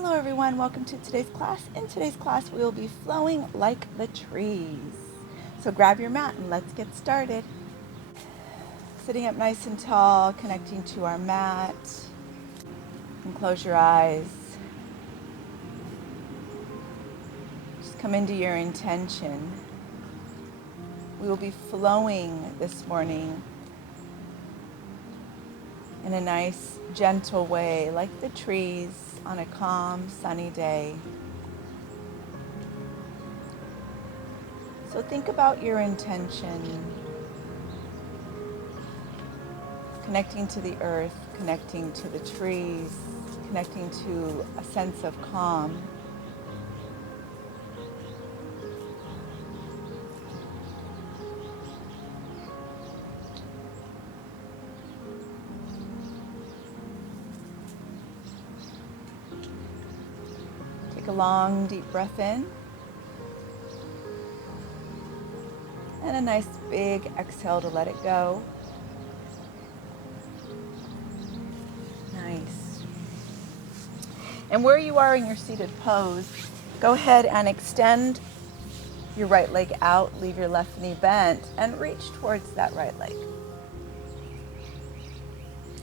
Hello everyone, welcome to today's class. In today's class we will be flowing like the trees. So grab your mat and let's get started. Sitting up nice and tall, connecting to our mat. And close your eyes. Just come into your intention. We will be flowing this morning in a nice, gentle way, like the trees on a calm, sunny day. So think about your intention, connecting to the earth, connecting to the trees, connecting to a sense of calm. Take a long, deep breath in. And a nice big exhale to let it go. Nice. And where you are in your seated pose, go ahead and extend your right leg out, leave your left knee bent, and reach towards that right leg.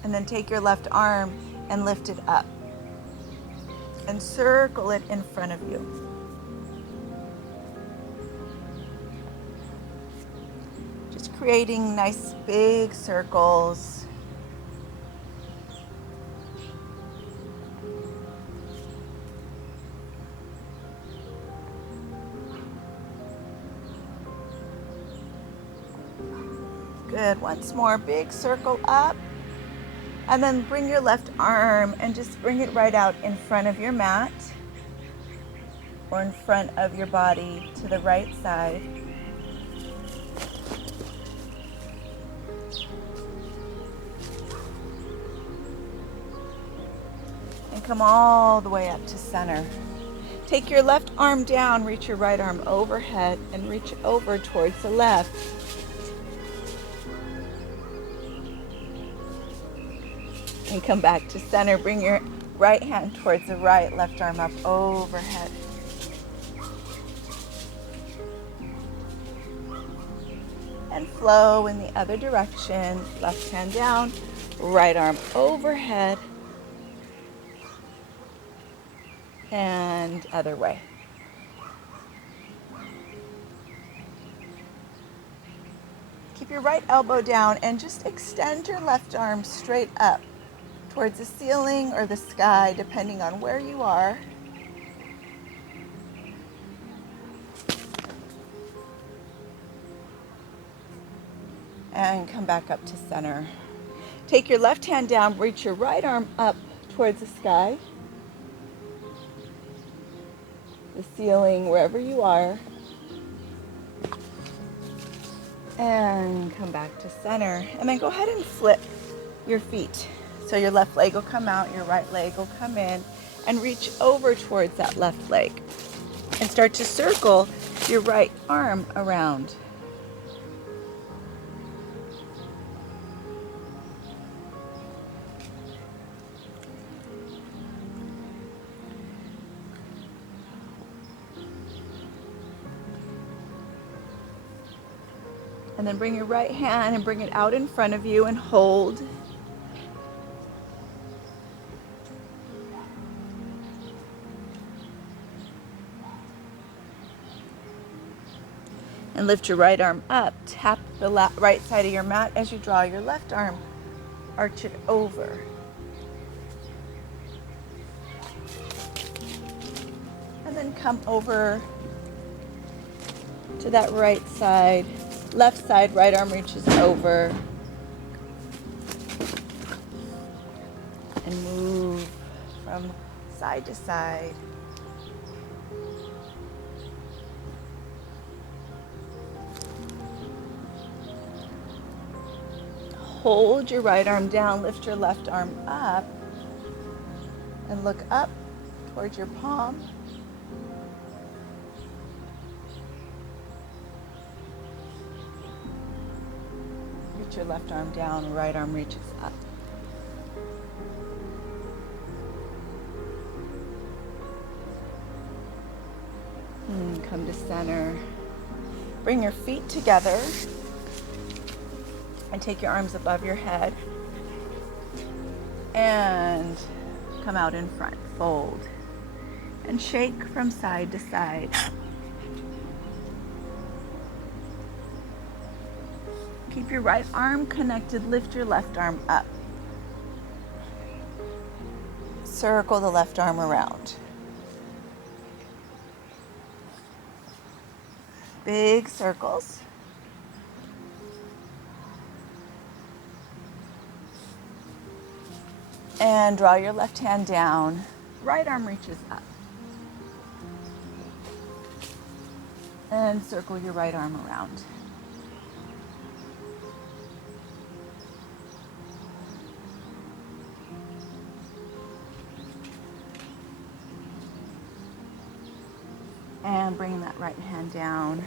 And then take your left arm and lift it up. And circle it in front of you. Just creating nice big circles. Good. Once more, big circle up. And then bring your left arm and just bring it right out in front of your mat or in front of your body to the right side. And come all the way up to center. Take your left arm down, reach your right arm overhead and reach over towards the left. And come back to center. Bring your right hand towards the right, left arm up overhead. And flow in the other direction. Left hand down, right arm overhead. And other way. Keep your right elbow down and just extend your left arm straight up towards the ceiling or the sky, depending on where you are. And come back up to center. Take your left hand down, reach your right arm up towards the sky, the ceiling, wherever you are. And come back to center. And then go ahead and flip your feet. So your left leg will come out, your right leg will come in, and reach over towards that left leg. And start to circle your right arm around. And then bring your right hand and bring it out in front of you and hold. And lift your right arm up. Tap the right side of your mat as you draw your left arm. Arch it over. And then come over to that right side. Left side, right arm reaches over. And move from side to side. Hold your right arm down, lift your left arm up, and look up towards your palm. Reach your left arm down, right arm reaches up. And come to center. Bring your feet together and take your arms above your head. And come out in front. Fold. And shake from side to side. Keep your right arm connected. Lift your left arm up. Circle the left arm around. Big circles. And draw your left hand down. Right arm reaches up. And circle your right arm around. And bring that right hand down.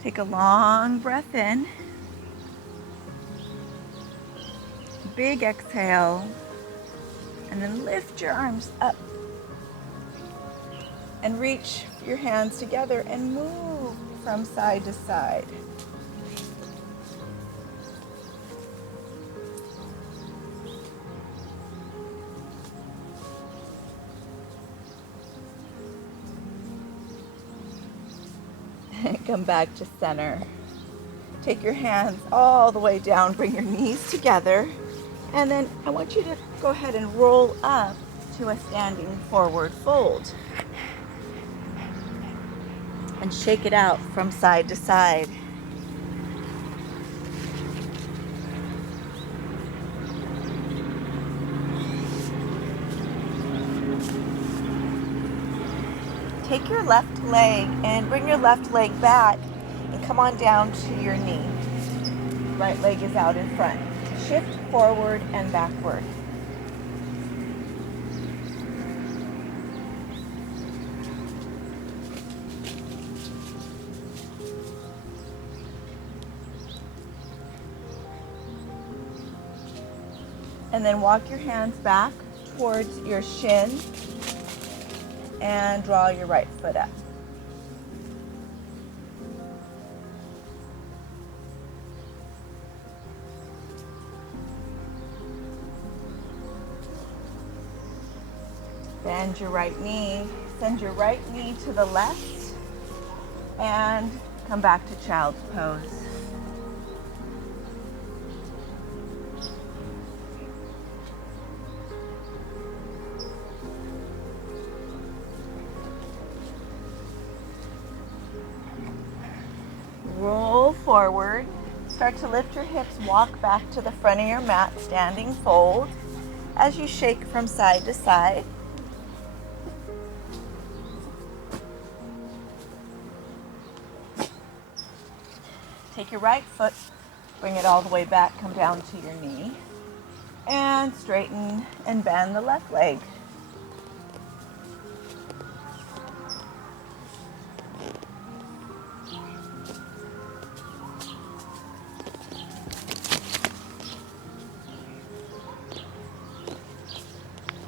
Take a long breath in. Big exhale. And then lift your arms up. And reach your hands together and move from side to side. Come back to center. Take your hands all the way down, bring your knees together, and then I want you to go ahead and roll up to a standing forward fold. And shake it out from side to side. Take your left leg and bring your left leg back and come on down to your knee. Right leg is out in front. Shift forward and backward. And then walk your hands back towards your shin and draw your right foot up. Bend your right knee, send your right knee to the left, and come back to child's pose. Roll forward, start to lift your hips, walk back to the front of your mat, standing fold, as you shake from side to side. Take your right foot, bring it all the way back, come down to your knee, and straighten and bend the left leg.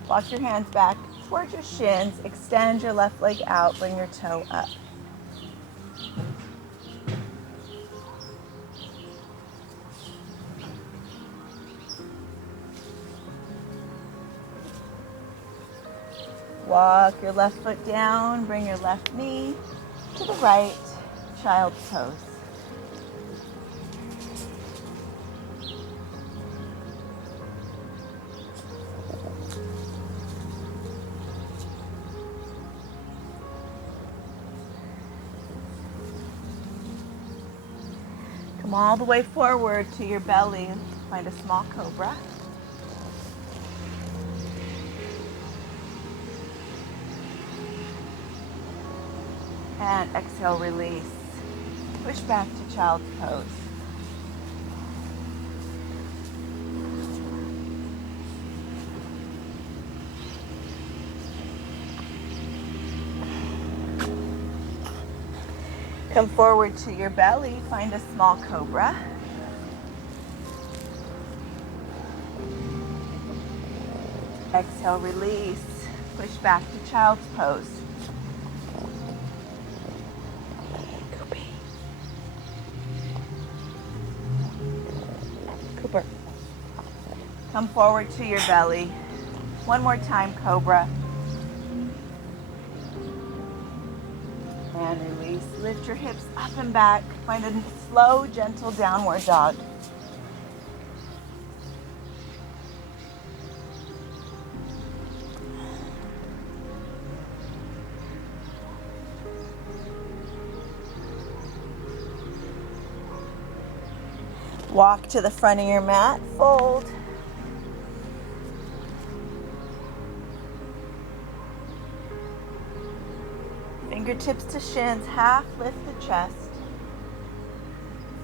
Walk your hands back towards your shins, extend your left leg out, bring your toe up. Walk your left foot down, bring your left knee to the right, child's pose. Come all the way forward to your belly, find a small cobra. And exhale, release. Push back to child's pose. Come forward to your belly, find a small cobra. Exhale, release. Push back to child's pose. Cooper. Come forward to your belly. One more time, Cobra. And release. Lift your hips up and back. Find a slow, gentle downward dog. Walk to the front of your mat, fold. Fingertips to shins, half lift the chest.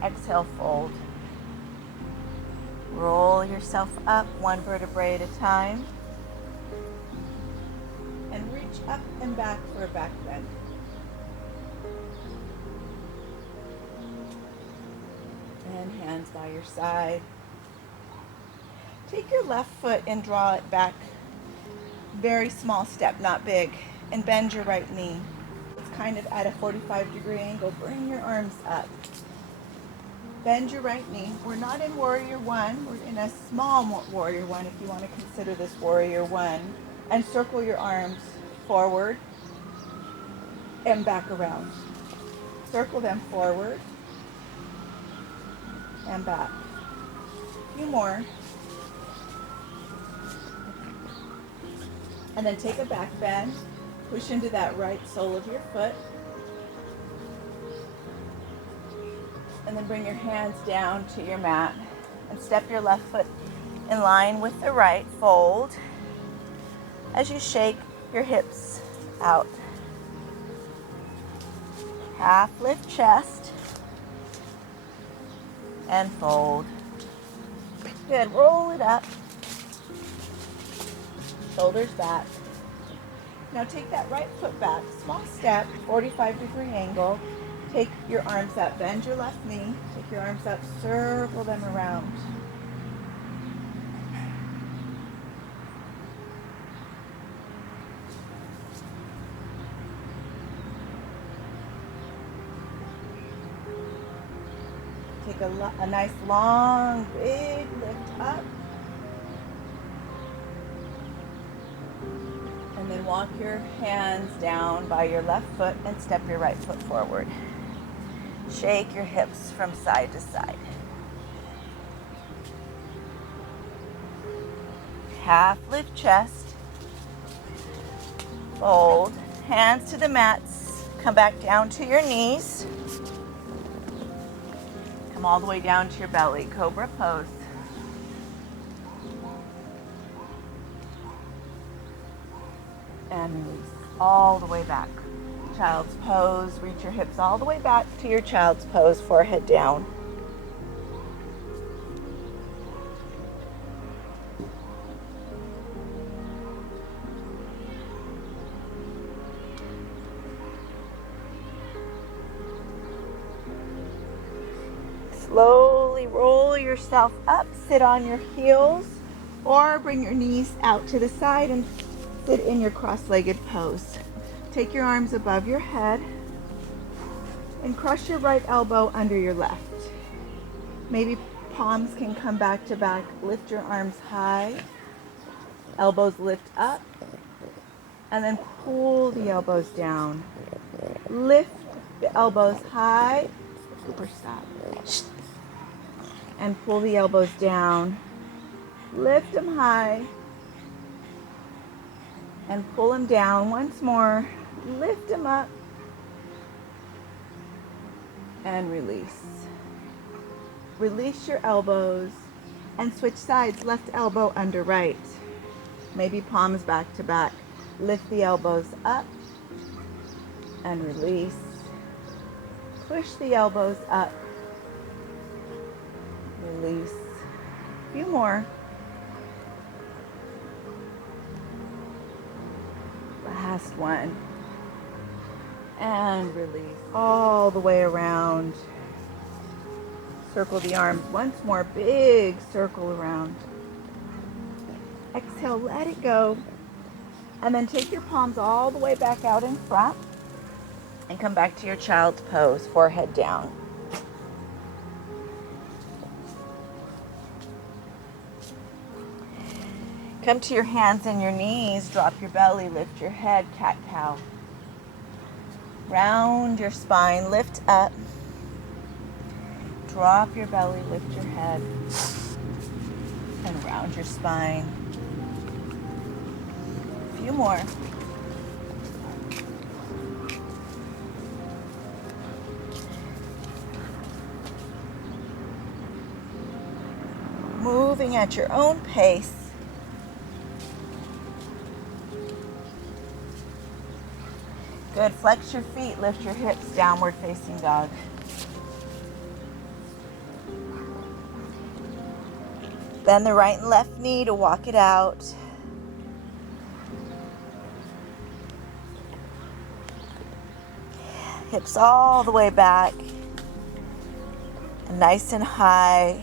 Exhale, fold. Roll yourself up one vertebrae at a time. And reach up and back for a back bend. And hands by your side. Take your left foot and draw it back. Very small step, not big. And bend your right knee. It's kind of at a 45-degree angle. Bring your arms up. Bend your right knee. We're not in Warrior One. We're in a small Warrior One if you want to consider this Warrior One. And circle your arms forward and back around. Circle them forward and back. A few more. And then take a back bend. Push into that right sole of your foot. And then bring your hands down to your mat. And step your left foot in line with the right. Fold. As you shake your hips out. Half lift chest. And fold. Good. Roll it up. Shoulders back. Now take that right foot back. Small step, 45-degree angle. Take your arms up. Bend your left knee. Take your arms up. Circle them around. Take a nice long, big lift up. And then walk your hands down by your left foot and step your right foot forward. Shake your hips from side to side. Half lift chest. Fold. Hands to the mats. Come back down to your knees. Come all the way down to your belly. Cobra pose. And release all the way back. Child's pose. Reach your hips all the way back to your child's pose, forehead down. Slowly roll yourself up, sit on your heels, or bring your knees out to the side and sit in your cross-legged pose. Take your arms above your head and cross your right elbow under your left. Maybe palms can come back to back. Lift your arms high, elbows lift up, and then pull the elbows down. Lift the elbows high, Cooper, stop, and pull the elbows down. Lift them high and pull them down. Once more, lift them up and release. Release your elbows and switch sides. Left elbow under right. Maybe palms back to back. Lift the elbows up and release. Push the elbows up. Release. A few more. Last one. And release all the way around. Circle the arms once more. Big circle around. Exhale, let it go. And then take your palms all the way back out in front. And come back to your child's pose, forehead down. Come to your hands and your knees. Drop your belly. Lift your head. Cat-cow. Round your spine. Lift up. Drop your belly. Lift your head. And round your spine. A few more. Moving at your own pace. Good. Flex your feet. Lift your hips. Downward facing dog. Bend the right and left knee to walk it out. Hips all the way back. And nice and high.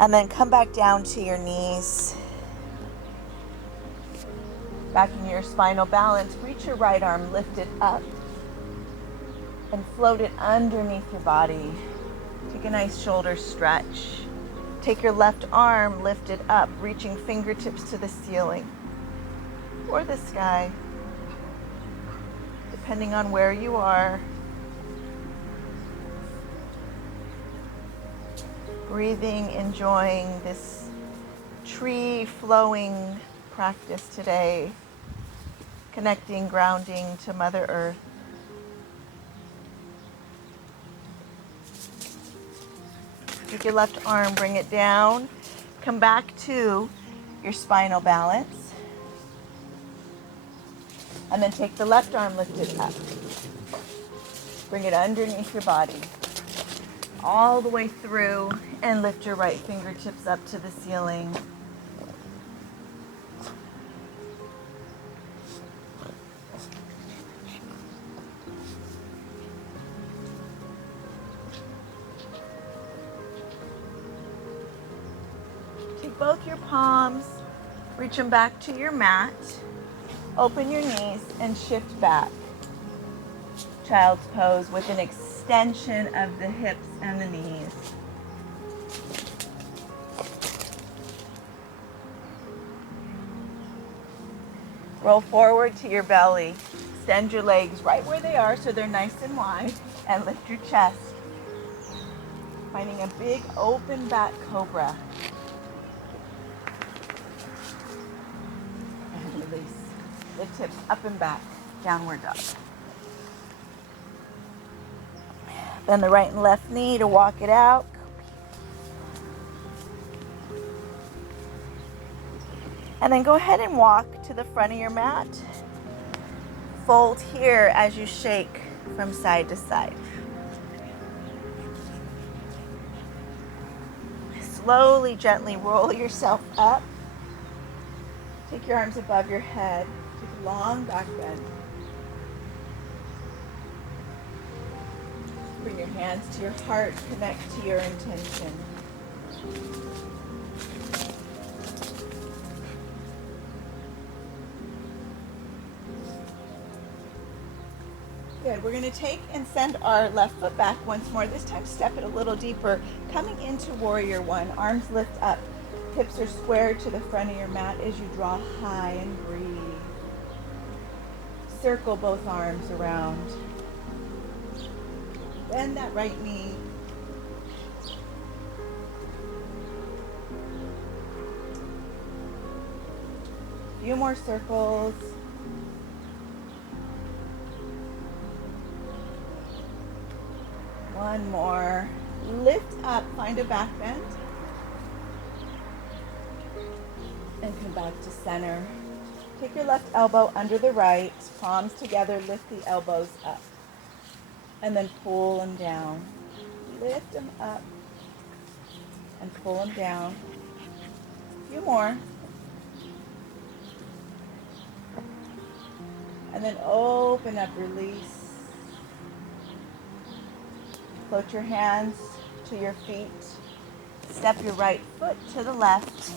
And then come back down to your knees. Back in your spinal balance. Reach your right arm, lift it up. And float it underneath your body. Take a nice shoulder stretch. Take your left arm, lift it up, reaching fingertips to the ceiling or the sky, depending on where you are. Breathing, enjoying this tree flowing practice today, connecting, grounding to Mother Earth. Take your left arm, bring it down, come back to your spinal balance, and then take the left arm, lift it up. Bring it underneath your body, all the way through, and lift your right fingertips up to the ceiling. Take both your palms, reach them back to your mat, open your knees, and shift back. Child's pose with an extension of the hips and the knees. Roll forward to your belly. Extend your legs right where they are so they're nice and wide, and lift your chest. Finding a big open back cobra. And release. The tips up and back, downward dog. Bend the right and left knee to walk it out. And then go ahead and walk to the front of your mat. Fold here as you shake from side to side. Slowly, gently roll yourself up. Take your arms above your head. Take a long back bend. Bring your hands to your heart. Connect to your intention. Good. We're going to take and send our left foot back once more. This time step it a little deeper. Coming into warrior one. Arms lift up. Hips are square to the front of your mat as you draw high and breathe. Circle both arms around. Bend that right knee. A few more circles. One more. Lift up, find a back bend. And come back to center. Take your left elbow under the right, palms together, lift the elbows up. And then pull them down. Lift them up and pull them down. A few more. And then open up, release. Float your hands to your feet. Step your right foot to the left.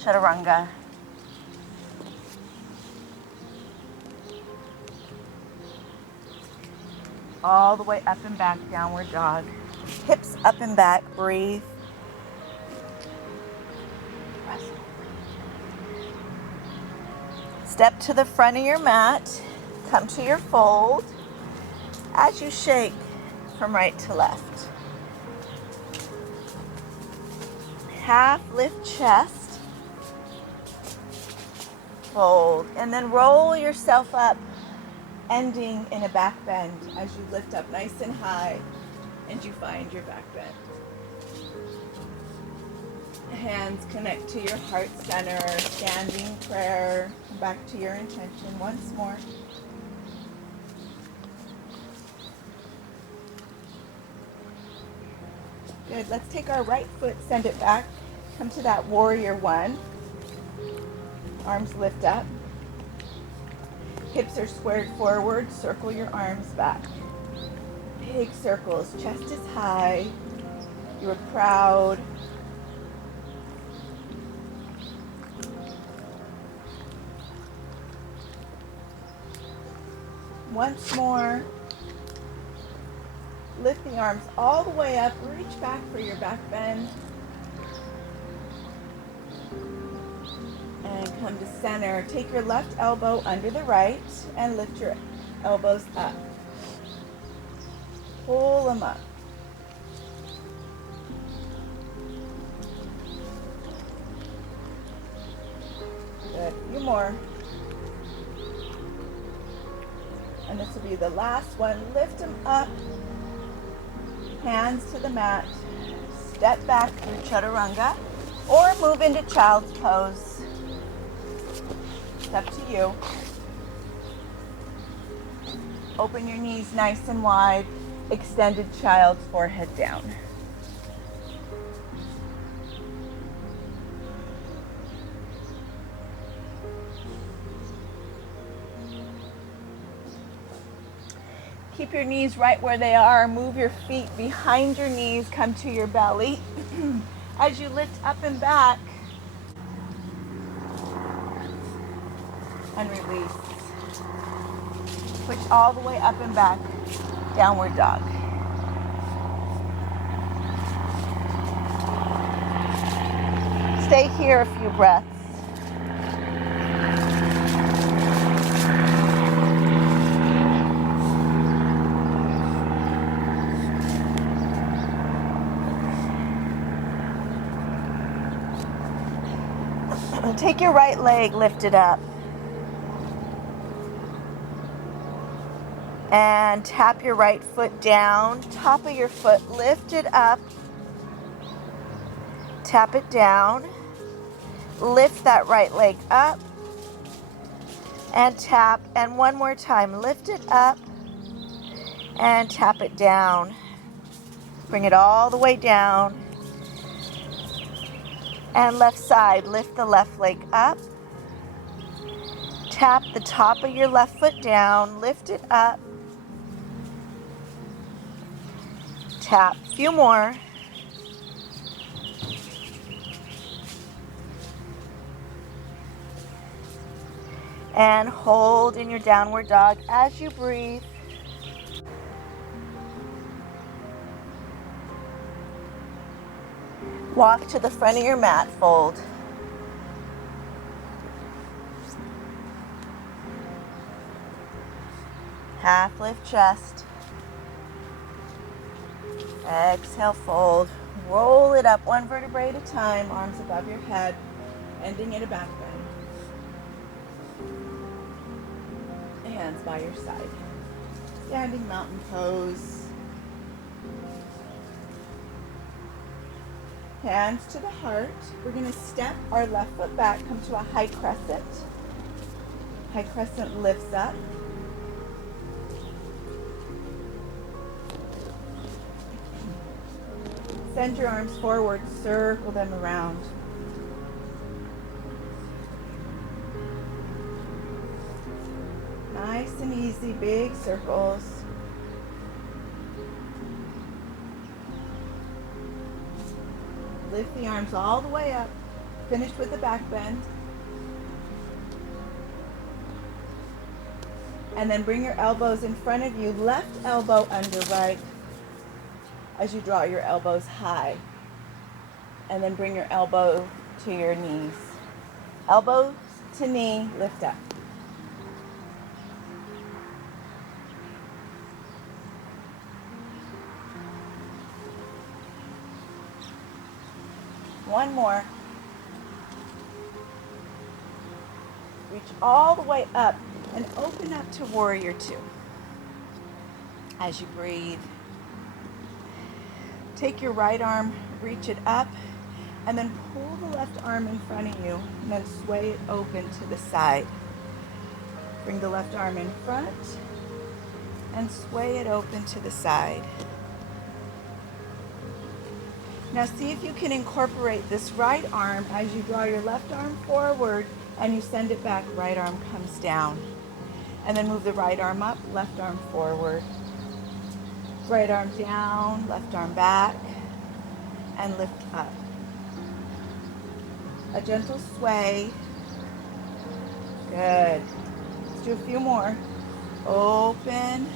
Chaturanga. All the way up and back, downward dog. Hips up and back, breathe. Step to the front of your mat. Come to your fold as you shake from right to left. Half lift chest. Fold. And then roll yourself up, ending in a back bend as you lift up nice and high and you find your back bend. Hands connect to your heart center, standing prayer. Come back to your intention once more. Good. Let's take our right foot, send it back. Come to that warrior one. Arms lift up. Hips are squared forward. Circle your arms back. Big circles. Chest is high. You are proud. Once more. Lift the arms all the way up. Reach back for your back bend. And come to center. Take your left elbow under the right and lift your elbows up. Pull them up. Good. A few more. And this will be the last one. Lift them up. Hands to the mat. Step back through chaturanga or move into child's pose. It's up to you. Open your knees nice and wide. Extended child's forehead down. Keep your knees right where they are. Move your feet behind your knees. Come to your belly. As you lift up and back. And release. Push all the way up and back. Downward dog. Stay here a few breaths. Take your right leg, lift it up. And tap your right foot down. Top of your foot, lift it up. Tap it down. Lift that right leg up. And tap. And one more time, lift it up. And tap it down. Bring it all the way down. And left side, lift the left leg up. Tap the top of your left foot down, lift it up. Tap, few more. And hold in your downward dog as you breathe. Walk to the front of your mat, fold. Half lift chest. Exhale, fold. Roll it up one vertebrae at a time, arms above your head, ending in a back bend. Hands by your side. Standing mountain pose. Hands to the heart. We're going to step our left foot back, come to a high crescent. High crescent lifts up. Send your arms forward, circle them around. Nice and easy, big circles. Lift the arms all the way up. Finish with the back bend. And then bring your elbows in front of you. Left elbow under right as you draw your elbows high. And then bring your elbow to your knees. Elbows to knee, lift up. One more. Reach all the way up and open up to warrior two. As you breathe, take your right arm, reach it up, and then pull the left arm in front of you, and then sway it open to the side. Bring the left arm in front, and sway it open to the side. Now see if you can incorporate this right arm as you draw your left arm forward and you send it back, right arm comes down. And then move the right arm up, left arm forward. Right arm down, left arm back, and lift up. A gentle sway. Good. Let's do a few more. Open.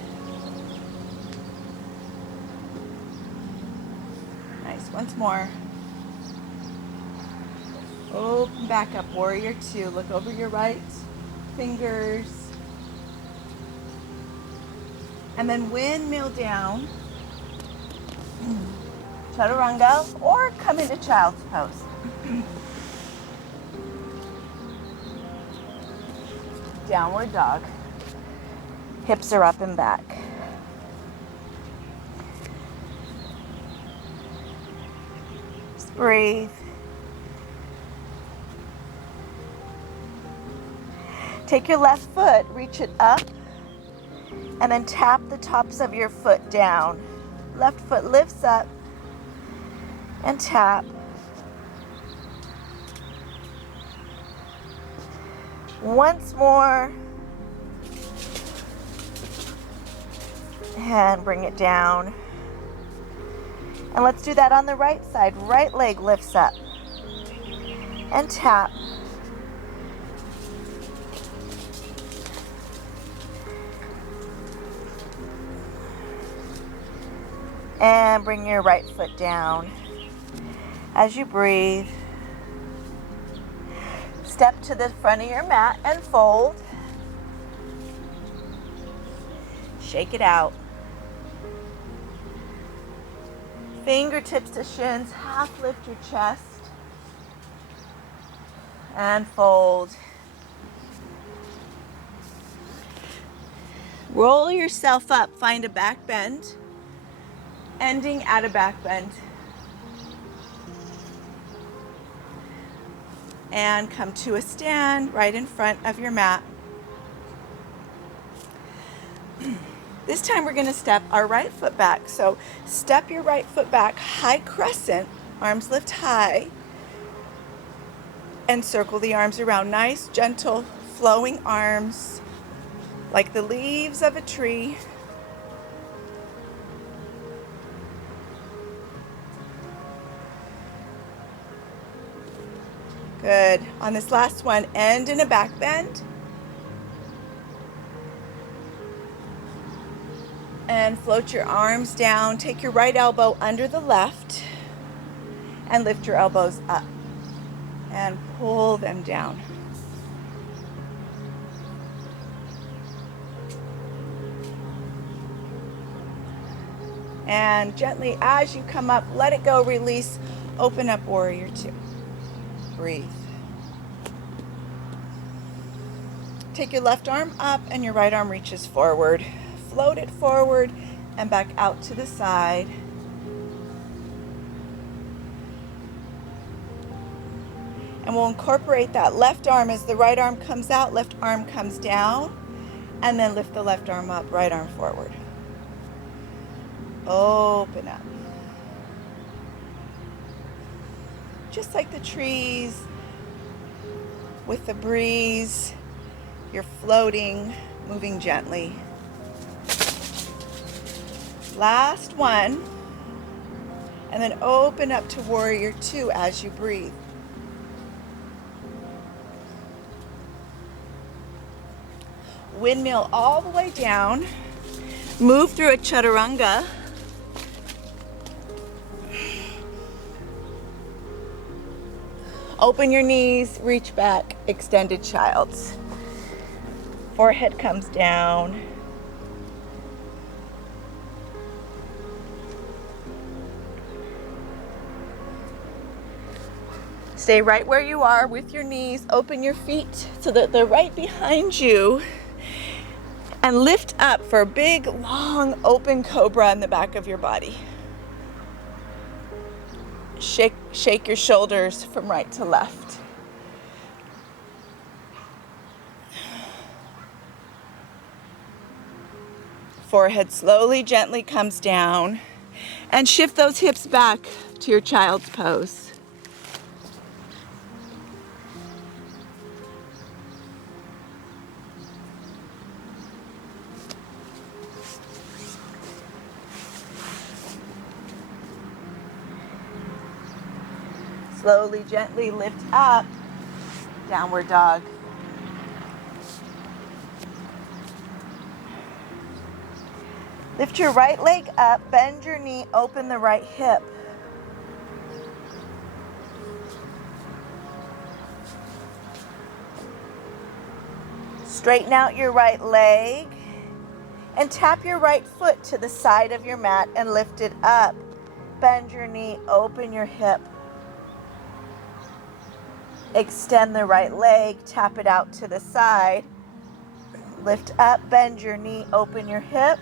Nice. Once more. Open back up. Warrior two. Look over your right fingers. And then windmill down. Chaturanga, or come into child's pose. Downward dog. Hips are up and back. Just breathe. Take your left foot, reach it up, and then tap the tops of your foot down. Left foot lifts up and tap. Once more. And bring it down. And let's do that on the right side. Right leg lifts up and tap. And bring your right foot down. As you breathe, step to the front of your mat and fold. Shake it out. Fingertips to shins, half lift your chest. And fold. Roll yourself up, find a back bend, ending at a back bend. And come to a stand right in front of your mat. This time we're going to step our right foot back. So step your right foot back, high crescent, arms lift high, and circle the arms around. Nice, gentle, flowing arms, like the leaves of a tree. Good. On this last one, end in a back bend. And float your arms down. Take your right elbow under the left and lift your elbows up and pull them down. And gently, as you come up, let it go, release, open up, warrior two. Breathe. Take your left arm up and your right arm reaches forward. Float it forward and back out to the side. And we'll incorporate that left arm as the right arm comes out, left arm comes down, and then lift the left arm up, right arm forward. Open up. Just like the trees with the breeze, you're floating, moving gently. Last one, and then open up to warrior two as you breathe. Windmill all the way down, move through a chaturanga. Open your knees, reach back, extended child's. Forehead comes down. Stay right where you are with your knees. Open your feet so that they're right behind you. And lift up for a big, long, open cobra in the back of your body. Shake your shoulders from right to left. Forehead slowly, gently comes down. And shift those hips back to your child's pose. Slowly, gently lift up, downward dog. Lift your right leg up, bend your knee, open the right hip. Straighten out your right leg and tap your right foot to the side of your mat and lift it up. Bend your knee, open your hip. Extend the right leg, tap it out to the side. Lift up, bend your knee, open your hip.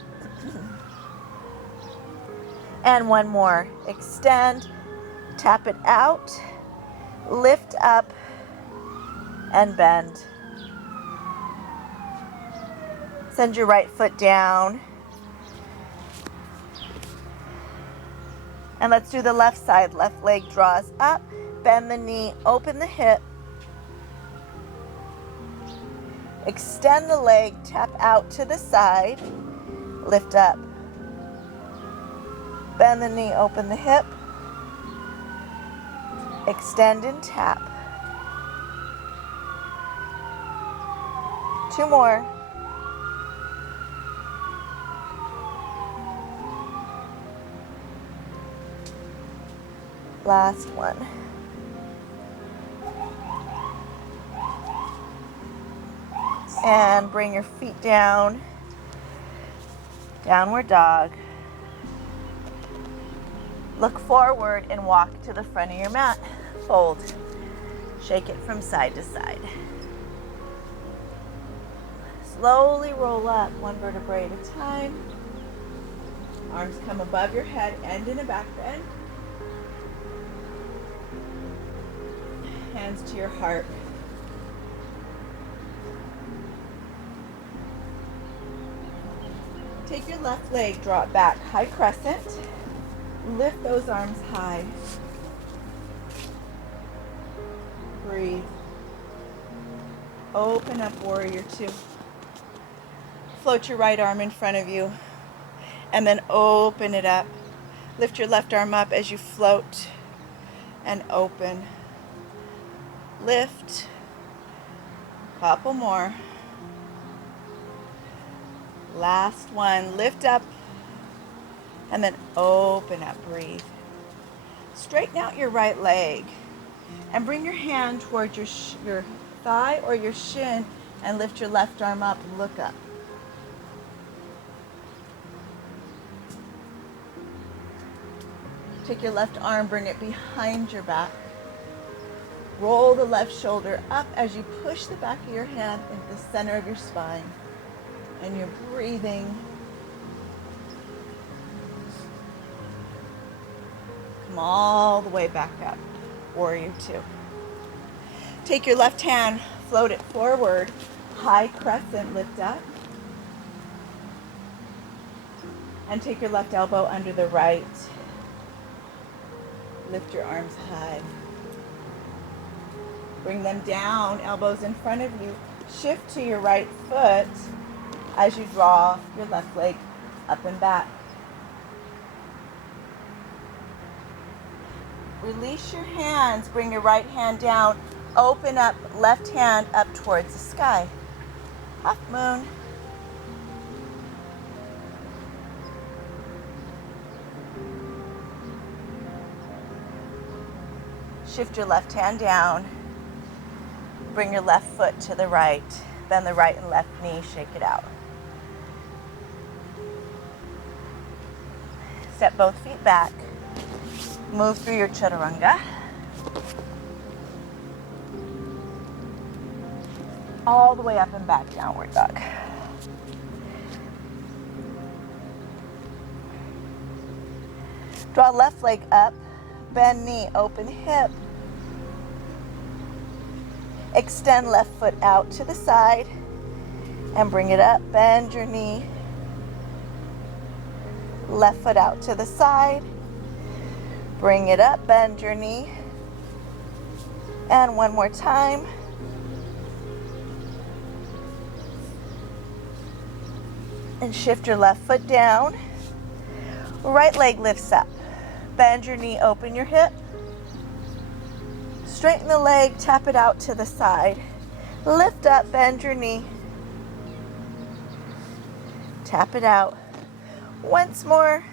And one more. Extend, tap it out, lift up, and bend. Send your right foot down. And let's do the left side. Left leg draws up, bend the knee, open the hip. Extend the leg, tap out to the side, lift up. Bend the knee, open the hip. Extend and tap. Two more. Last one. And bring your feet down. Downward dog. Look forward and walk to the front of your mat. Fold. Shake it from side to side. Slowly roll up one vertebrae at a time. Arms come above your head, end in a back bend. Hands to your heart. Take your left leg, draw it back, high crescent. Lift those arms high. Breathe. Open up, warrior two. Float your right arm in front of you and then open it up. Lift your left arm up as you float and open. Lift. Couple more. Last one. Lift up and then open up. Breathe. Straighten out your right leg and bring your hand towards your thigh or your shin and lift your left arm up and look up. Take your left arm, bring it behind your back. Roll the left shoulder up as you push the back of your hand into the center of your spine. And you're breathing. Come all the way back up. Warrior two. Take your left hand, float it forward. High crescent, lift up. And take your left elbow under the right. Lift your arms high. Bring them down, elbows in front of you. Shift to your right foot as you draw your left leg up and back. Release your hands, bring your right hand down, open up, left hand up towards the sky. Half moon. Shift your left hand down. Bring your left foot to the right. Bend the right and left knee, shake it out. Step both feet back. Move through your chaturanga. all the way up and back, downward dog. Draw left leg up, bend knee, open hip. Extend left foot out to the side and bring it up, bend your knee. Left foot out to the side, bring it up, bend your knee. And one more time. And shift your left foot down. Right leg lifts up. Bend your knee, open your hip. Straighten the leg, tap it out to the side. Lift up, bend your knee. Tap it out. Once more.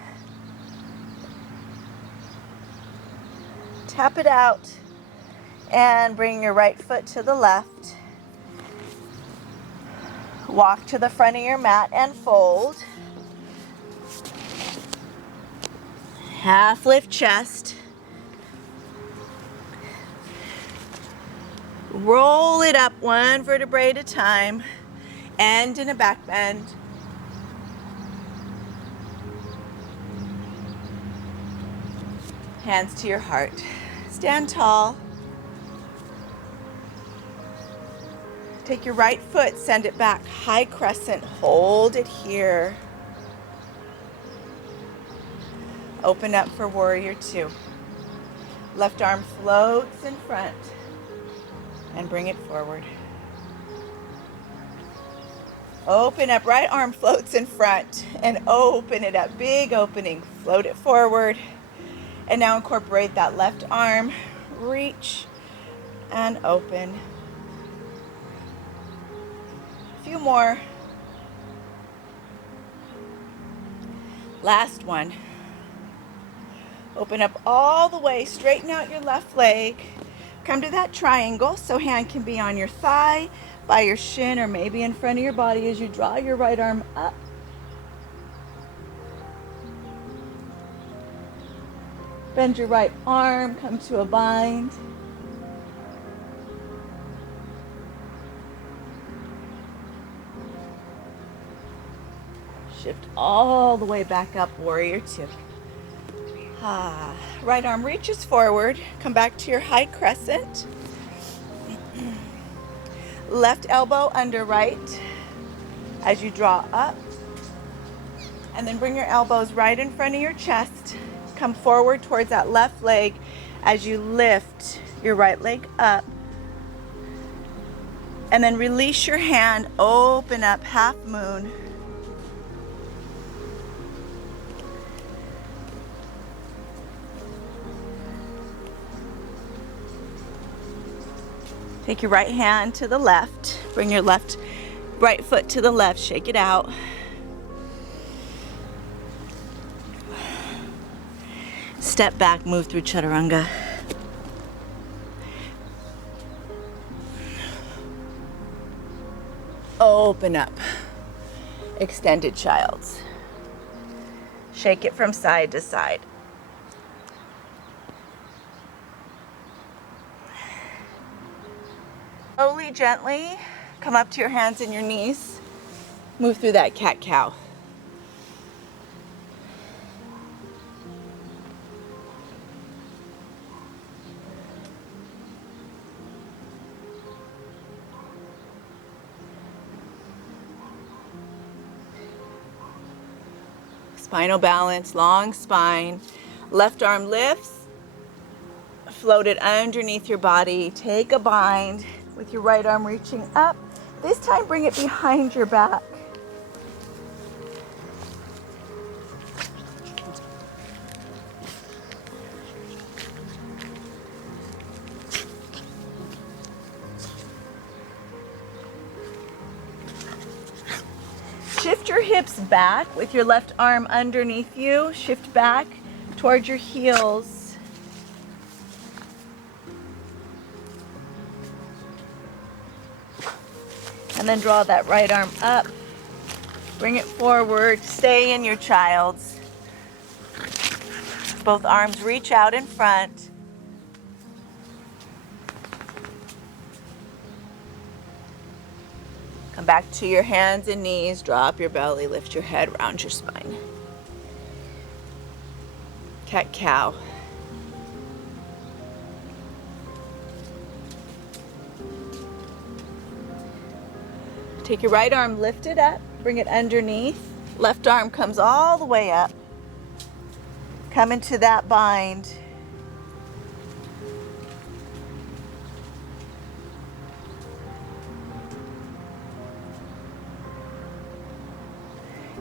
Tap it out. And bring your right foot to the left. Walk to the front of your mat and fold. Half lift chest. Roll it up one vertebrae at a time. End in a back bend. Hands to your heart. Stand tall. Take your right foot, send it back. High crescent, hold it here. Open up for warrior two. Left arm floats in front and bring it forward. Open up, right arm floats in front and open it up. Big opening, float it forward. And now incorporate that left arm, reach and open. A few more. Last one. Open up all the way, straighten out your left leg. Come to that triangle, so hand can be on your thigh, by your shin, or maybe in front of your body as you draw your right arm up. Bend your right arm, come to a bind. Shift all the way back up, warrior two. Right arm reaches forward, come back to your high crescent. Left elbow under right as you draw up. And then bring your elbows right in front of your chest. Come forward towards that left leg as you lift your right leg up. And then release your hand, open up, half moon. Take your right hand to the left. Bring your right foot to the left. Shake it out. Step back, move through chaturanga. Open up. Extended child's. Shake it from side to side. Slowly, gently, come up to your hands and your knees. Move through that cat-cow. Spinal balance, long spine. Left arm lifts. Float it underneath your body. Take a bind with your right arm reaching up. This time bring it behind your back. Shift your hips back with your left arm underneath you. Shift back towards your heels. And then draw that right arm up. Bring it forward. Stay in your child's. Both arms reach out in front. Come back to your hands and knees, drop your belly, lift your head, round your spine. Cat-cow. Take your right arm, lift it up, bring it underneath. Left arm comes all the way up. Come into that bind.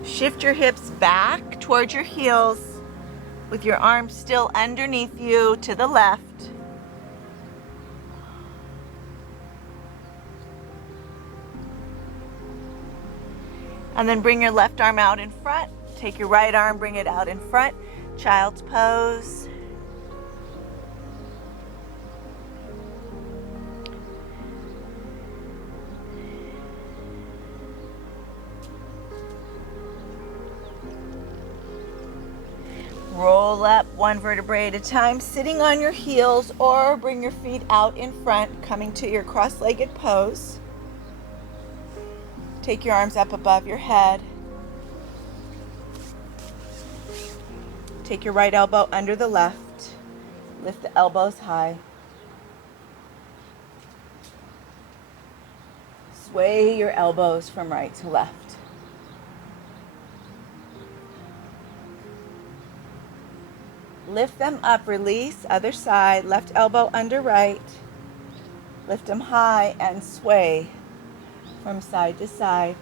Shift your hips back towards your heels with your arms still underneath you to the left. And then bring your left arm out in front. Take your right arm, bring it out in front. Child's pose. Roll up one vertebrae at a time, sitting on your heels, or bring your feet out in front, coming to your cross-legged pose. Take your arms up above your head. Take your right elbow under the left. Lift the elbows high. Sway your elbows from right to left. Lift them up, release, other side, left elbow under right. Lift them high and sway from side to side.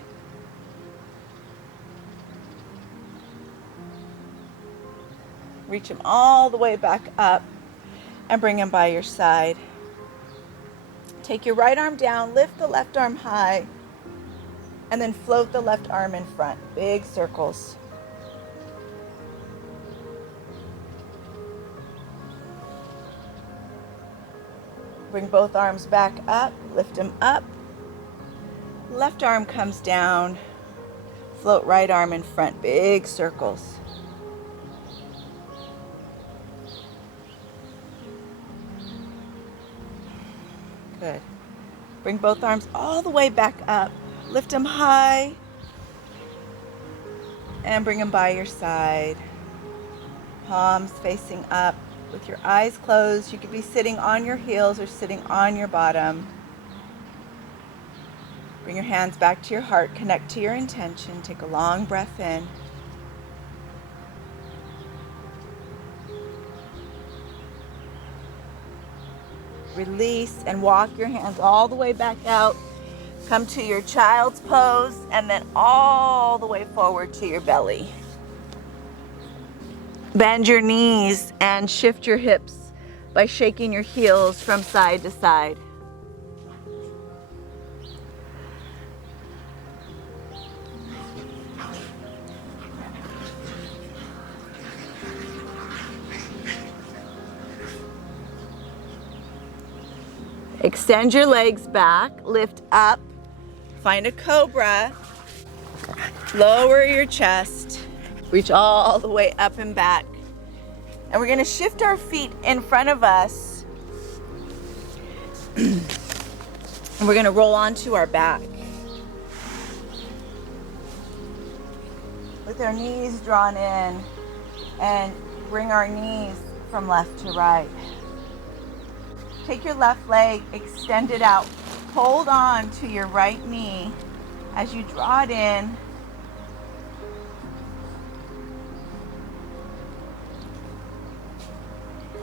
Reach them all the way back up and bring them by your side. Take your right arm down, lift the left arm high, and then float the left arm in front. Big circles. Bring both arms back up, lift them up. Left arm comes down, float right arm in front, big circles. Good. Bring both arms all the way back up, lift them high, and bring them by your side. Palms facing up. With your eyes closed, you could be sitting on your heels or sitting on your bottom. Bring your hands back to your heart, connect to your intention. Take a long breath in. Release and walk your hands all the way back out. Come to your child's pose and then all the way forward to your belly. Bend your knees and shift your hips by shaking your heels from side to side. Extend your legs back, lift up, find a cobra, lower your chest. Reach all the way up and back. And we're going to shift our feet in front of us. And we're going to roll onto our back. With our knees drawn in. And bring our knees from left to right. Take your left leg, extend it out. Hold on to your right knee as you draw it in.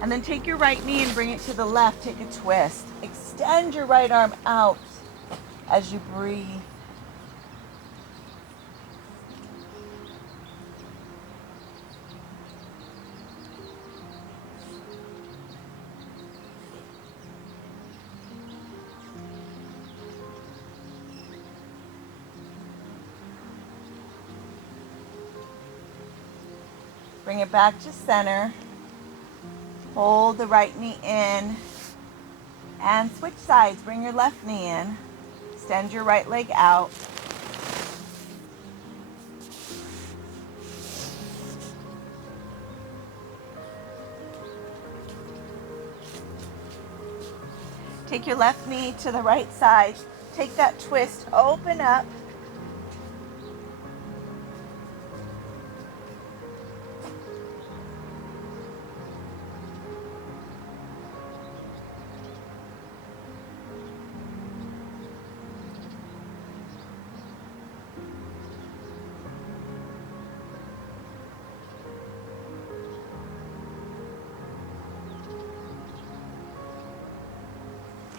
And then take your right knee and bring it to the left. Take a twist. Extend your right arm out as you breathe. Bring it back to center. Hold the right knee in and switch sides. Bring your left knee in. Extend your right leg out. Take your left knee to the right side. Take that twist, open up.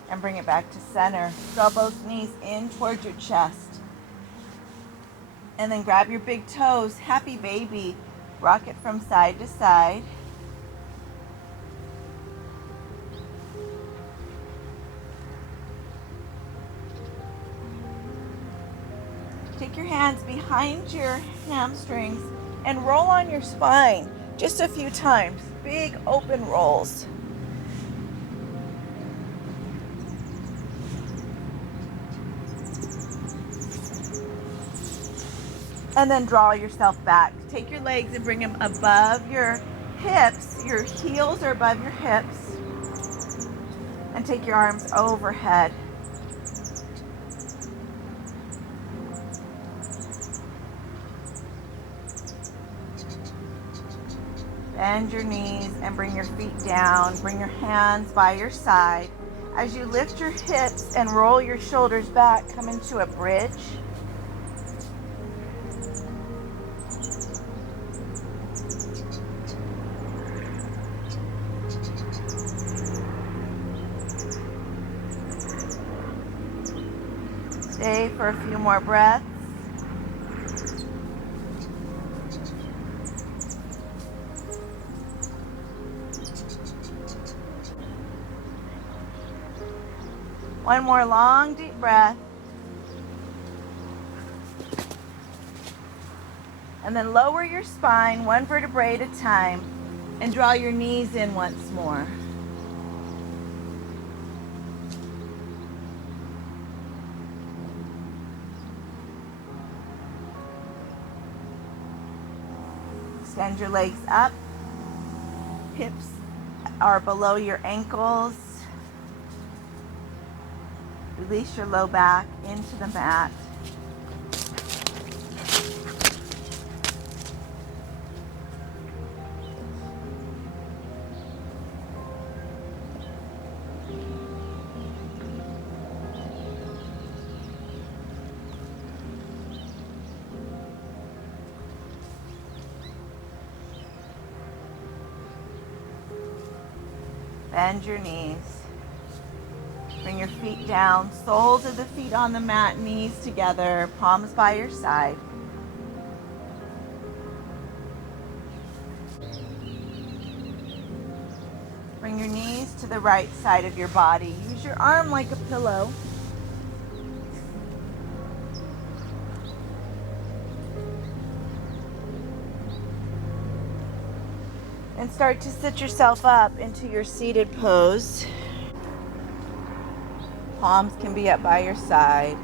And bring it back to center. Draw both knees in towards your chest. And then grab your big toes, happy baby. Rock it from side to side. Take your hands behind your hamstrings and roll on your spine just a few times. Big open rolls. And then draw yourself back. Take your legs and bring them above your hips. Your heels are above your hips. And take your arms overhead. Bend your knees and bring your feet down. Bring your hands by your side. As you lift your hips and roll your shoulders back, come into a bridge. Stay for a few more breaths. One more long, deep breath. And then lower your spine one vertebrae at a time and draw your knees in once more. Extend your legs up. Hips are below your ankles. Release your low back into the mat. Bend your knees. Bring your feet down, soles of the feet on the mat, knees together, palms by your side. Bring your knees to the right side of your body. Use your arm like a pillow. And start to sit yourself up into your seated pose. Palms can be up by your side.